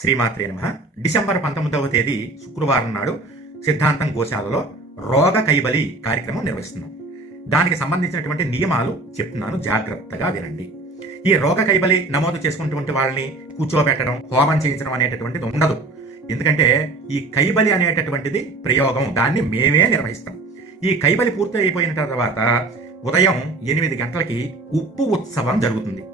శ్రీమాత్రే నమ. డిసెంబర్ పంతొమ్మిదవ తేదీ శుక్రవారం నాడు సిద్ధాంతం గోశాలలో రోగ కైబలి కార్యక్రమం నిర్వహిస్తున్నాం. దానికి సంబంధించినటువంటి నియమాలు చెప్తున్నాను జాగ్రత్తగా వినండి. ఈ రోగ కైబలి నమోదు చేసుకున్నటువంటి వాళ్ళని కూర్చోబెట్టడం హోమం చేయించడం అనేటటువంటిది ఉండదు. ఎందుకంటే ఈ కైబలి అనేటటువంటిది ప్రయోగం దాన్ని మేమే నిర్వహిస్తాం. ఈ కైబలి పూర్తి అయిపోయిన తర్వాత ఉదయం ఎనిమిది గంటలకి ఉప్పు ఉత్సవం జరుగుతుంది.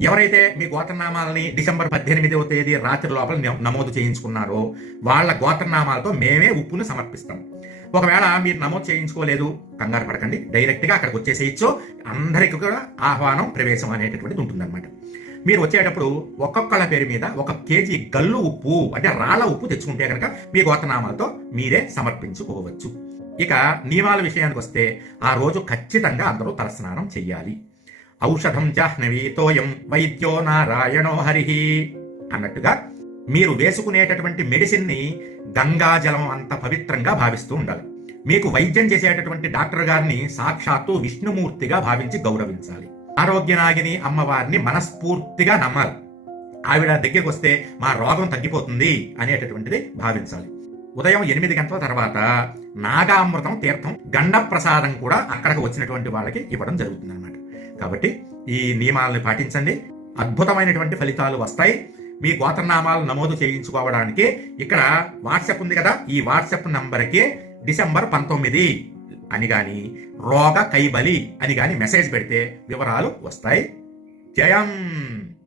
ఎవరైతే మీ గోత్రనామాలని డిసెంబర్ పద్దెనిమిదవ తేదీ రాత్రి లోపల నమోదు చేయించుకున్నారో వాళ్ళ గోత్రనామాలతో మేమే ఉప్పును సమర్పిస్తాం. ఒకవేళ మీరు నమోదు చేయించుకోలేదు కంగారు పడకండి. డైరెక్ట్గా అక్కడికి వచ్చేసేయచ్చు. అందరికి కూడా ఆహ్వానం ప్రవేశం అనేటటువంటిది ఉంటుందన్నమాట. మీరు వచ్చేటప్పుడు ఒక్కొక్కళ్ళ పేరు మీద ఒక కేజీ గల్లు ఉప్పు అంటే రాళ్ళ ఉప్పు తెచ్చుకుంటే కనుక మీ గోతనామాలతో మీరే సమర్పించుకోవచ్చు. ఇక నియమాల విషయానికి వస్తే ఆ రోజు ఖచ్చితంగా అందరూ తలస్నానం చేయాలి ఔషధం జాహ్నవీతోయం వైద్యో నారాయణో హరిహి అన్నట్టుగా మీరు వేసుకునేటటువంటి మెడిసిన్ని గంగాజలం అంత పవిత్రంగా భావిస్తూ ఉండాలి. మీకు వైద్యం చేసేటటువంటి డాక్టర్ గారిని సాక్షాత్తు విష్ణుమూర్తిగా భావించి గౌరవించాలి. ఆరోగ్యనాగిని అమ్మవారిని మనస్ఫూర్తిగా నమ్మాలి. ఆవిడ దగ్గరికి వస్తే మా రోగం తగ్గిపోతుంది అనేటటువంటిది భావించాలి. ఉదయం ఎనిమిది గంటల తర్వాత నాగామృతం తీర్థం గండ ప్రసాదం కూడా అక్కడికి వచ్చినటువంటి వాళ్ళకి ఇవ్వడం జరుగుతుంది అనమాట కాబట్టి ఈ నియమాలను పాటించండి. అద్భుతమైనటువంటి ఫలితాలు వస్తాయి. మీ గోత్రనామాలు నమోదు చేయించుకోవడానికి ఇక్కడ వాట్సాప్ ఉంది కదా ఈ వాట్సాప్ నంబర్కి డిసెంబర్ పంతొమ్మిది అని గాని రోగ కైబలి అని గాని మెసేజ్ పెడితే వివరాలు వస్తాయి. జయం!